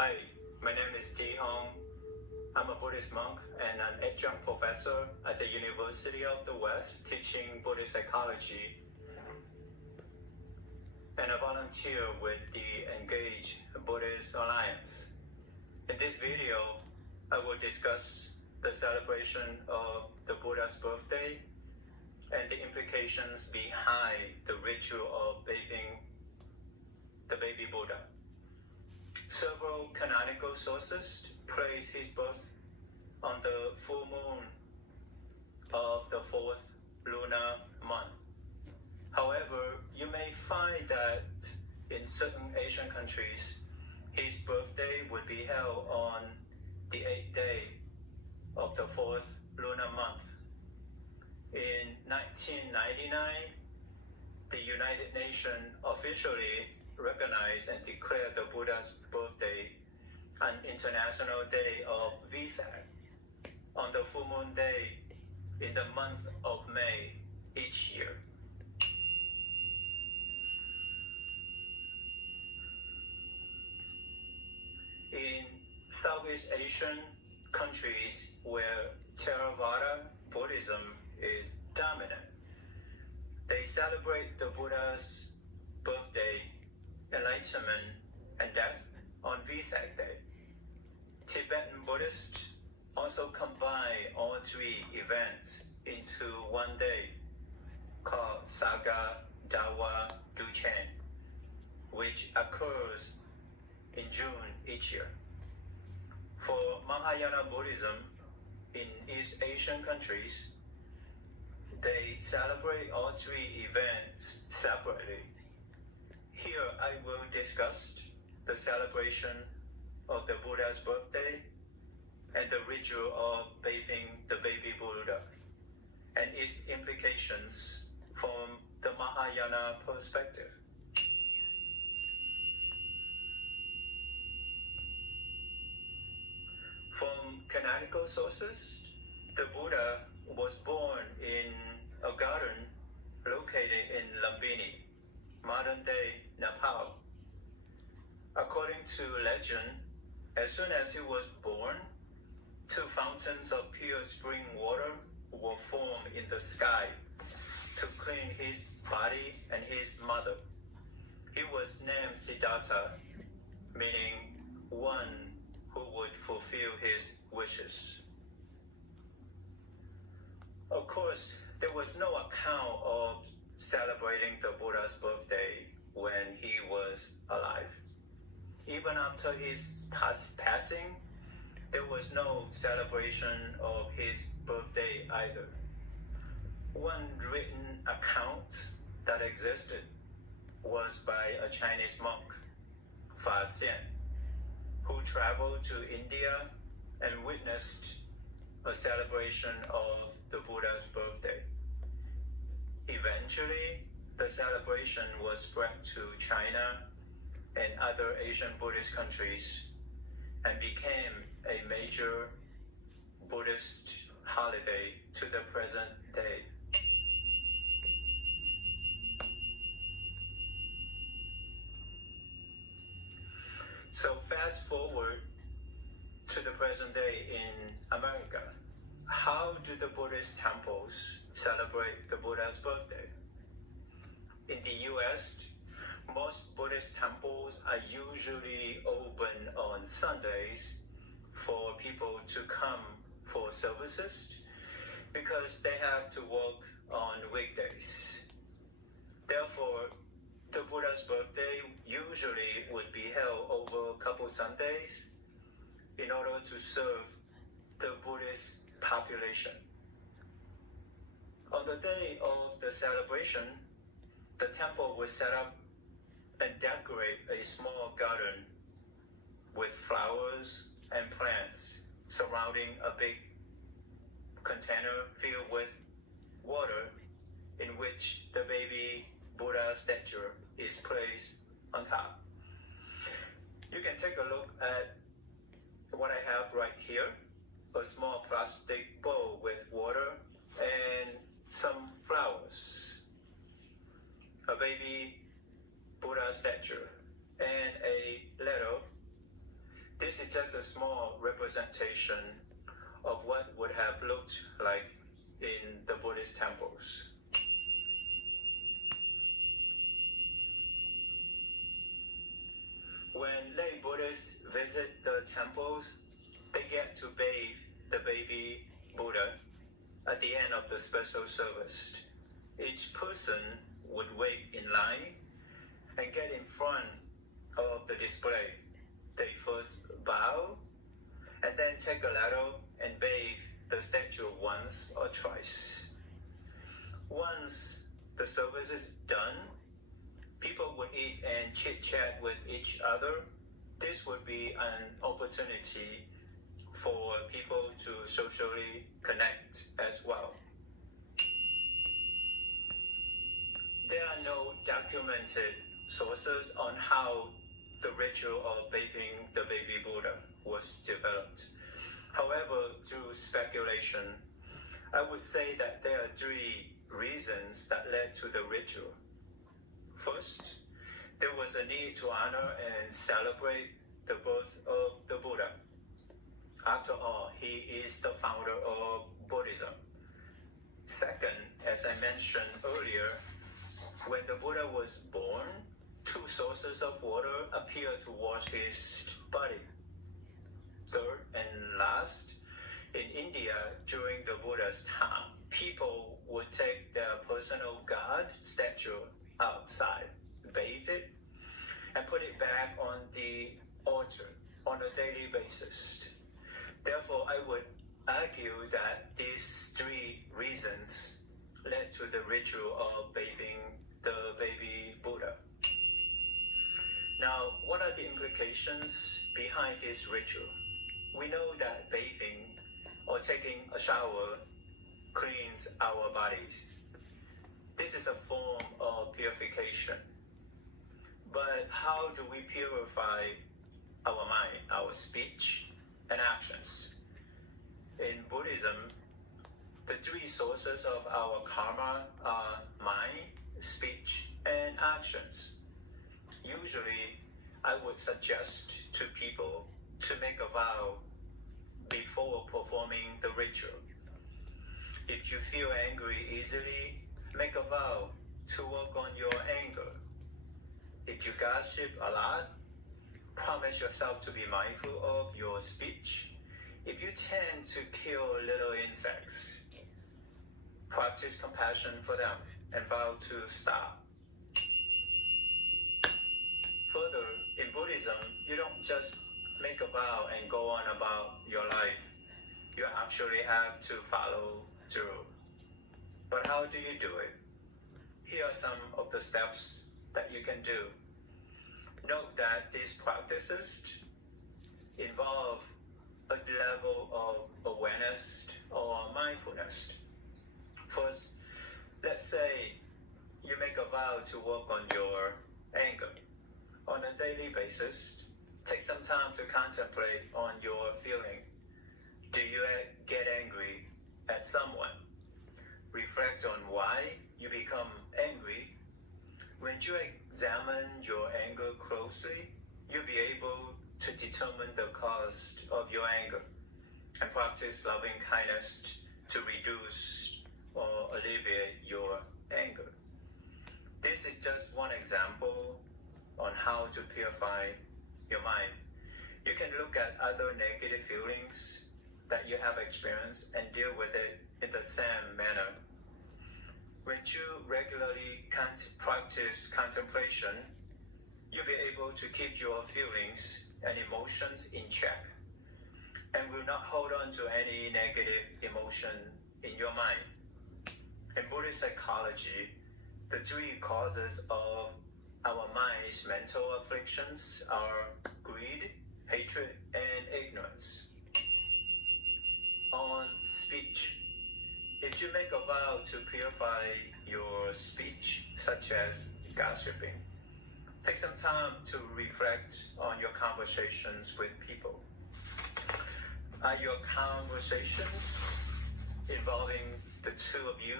Hi, my name is Di Hong. I'm a Buddhist monk and an adjunct professor at the University of the West teaching Buddhist psychology. And a volunteer with the Engage Buddhist Alliance. In this video, I will discuss the celebration of the Buddha's birthday and the implications behind the ritual of bathing the baby Buddha. Several canonical sources place his birth on the full moon of the fourth lunar month. However, you may find that in certain Asian countries, his birthday would be held on the 8th day of the fourth lunar month. In 1999, the United Nations officially recognized and declared the Buddha's birthday an international day of Vesak on the full moon day in the month of May each year. In Southeast Asian countries where Theravada Buddhism is dominant, they celebrate the Buddha's birthday, enlightenment, and death on Vesak Day. Tibetan Buddhists also combine all three events into one day called Saga Dawa Duchen, which occurs in June each year. For Mahayana Buddhism in East Asian countries, they celebrate all three events separately. Here I will discuss the celebration of the Buddha's birthday and the ritual of bathing the baby Buddha and its implications from the Mahayana perspective. From canonical sources, the Buddha was born in a garden located in Lumbini, modern-day Nepal. According to legend, as soon as he was born, two fountains of pure spring water were formed in the sky to clean his body and his mother. He was named Siddhartha, meaning one who would fulfill his wishes. Of course, there was no account of celebrating the Buddha's birthday when he was alive. Even after his passing, there was no celebration of his birthday either. One written account that existed was by a Chinese monk, Fa Xian, who traveled to India and witnessed a celebration of the Buddha's birthday. Eventually, the celebration was spread to China and other Asian Buddhist countries and became a major Buddhist holiday to the present day. So fast forward to the present day in America. How do the Buddhist temples celebrate the Buddha's birthday? In the US, most Buddhist temples are usually open on Sundays for people to come for services because they have to work on weekdays. Therefore, the Buddha's birthday usually would be held over a couple Sundays in order to serve the Buddhist population. On the day of the celebration, the temple will set up and decorate a small garden with flowers and plants surrounding a big container filled with water in which the baby Buddha statue is placed on top. You can take a look at what I have right here, a small plastic bowl with water and some flowers, a baby Buddha statue, and a letter This is just a small representation of what would have looked like in the Buddhist temples. When lay Buddhists visit the temples, they get to bathe the baby Buddha at the end of the special service. Each person would wait in line and get in front of the display. They first bow and then take a ladle and bathe the statue once or twice. Once the service is done, people would eat and chit-chat with each other. This would be an opportunity for people to socially connect as well. There are no documented sources on how the ritual of bathing the baby Buddha was developed. However, through speculation, I would say that there are three reasons that led to the ritual. First, there was a need to honor and celebrate the birth of the Buddha. After all, he is the founder of Buddhism. Second, as I mentioned earlier, when the Buddha was born, two sources of water appeared to wash his body. Third and last, in India during the Buddha's time, people would take their personal god statue outside, bathe it, and put it back on the altar on a daily basis. Therefore, I would argue that these three reasons led to the ritual of bathing the baby Buddha. Now, what are the implications behind this ritual? We know that bathing or taking a shower cleans our bodies. This is a form of purification. But how do we purify our mind, our speech, and actions? In Buddhism, the three sources of our karma are mind, speech, and actions. Usually, I would suggest to people to make a vow before performing the ritual. If you feel angry easily, make a vow to work on your anger. If you gossip a lot, promise yourself to be mindful of your speech. If you tend to kill little insects, practice compassion for them and vow to stop. Further, in Buddhism, you don't just make a vow and go on about your life. You actually have to follow through. But how do you do it? Here are some of the steps that you can do. Note that these practices involve a level of awareness or mindfulness. First, let's say you make a vow to work on your anger. On a daily basis, take some time to contemplate on your feeling. Do you get angry at someone? Reflect on why you become angry. When you examine your anger closely, you'll be able to determine the cause of your anger and practice loving kindness to reduce or alleviate your anger. This is just one example on how to purify your mind. You can look at other negative feelings that you have experienced and deal with it in the same manner. When you regularly practice contemplation, you'll be able to keep your feelings and emotions in check and will not hold on to any negative emotion in your mind. In Buddhist psychology, the three causes of our mind's mental afflictions are greed, hatred, and ignorance. On speech, if you make a vow to purify your speech, such as gossiping, take some time to reflect on your conversations with people. Are your conversations involving the two of you,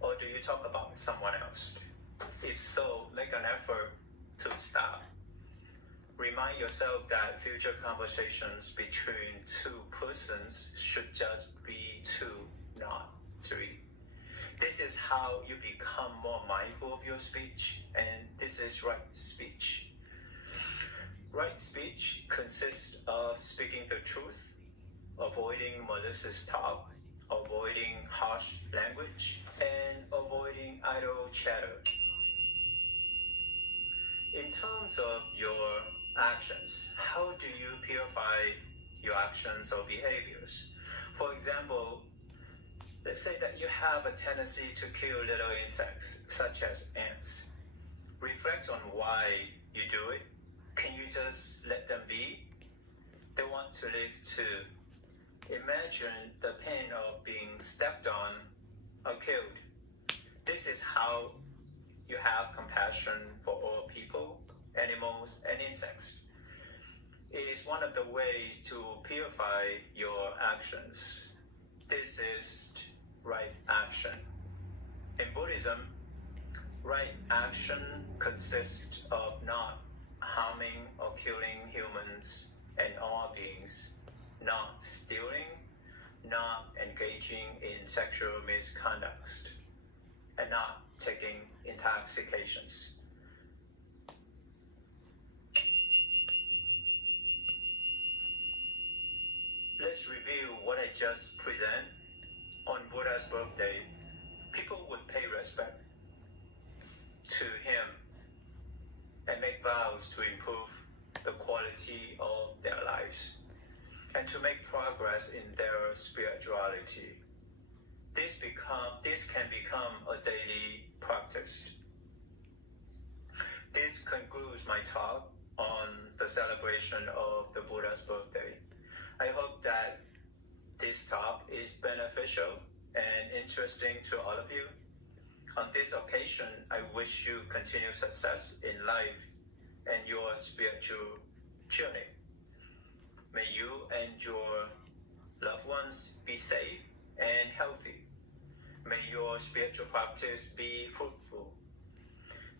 or do you talk about someone else? If so, make an effort to stop. Remind yourself that future conversations between two persons should just be two, not three. This is how you become more mindful of your speech, and this is right speech. Right speech consists of speaking the truth, avoiding malicious talk, avoiding harsh language, and avoiding idle chatter. In terms of your actions, how do you purify your actions or behaviors? For example, let's say that you have a tendency to kill little insects, such as ants. Reflect on why you do it. Can you just let them be? They want to live too. Imagine the pain of being stepped on or killed. This is how you have compassion for all people, animals, and insects. It is one of the ways to purify your actions. This is right action. In Buddhism, right action consists of not harming or killing humans and all beings, not stealing, not engaging in sexual misconduct, and not taking intoxications. Let's review what I just presented. On Buddha's birthday, people would pay respect to him and make vows to improve the quality of their lives and to make progress in their spirituality. This can become a daily practice. This concludes my talk on the celebration of the Buddha's birthday. I hope that this talk is beneficial and interesting to all of you. On this occasion, I wish you continued success in life and your spiritual journey. May you and your loved ones be safe and healthy. May your spiritual practice be fruitful.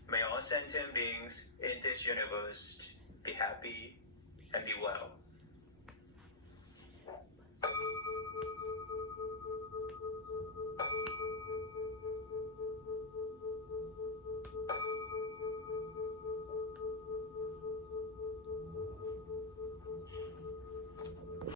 May all sentient beings in this universe be happy and be well.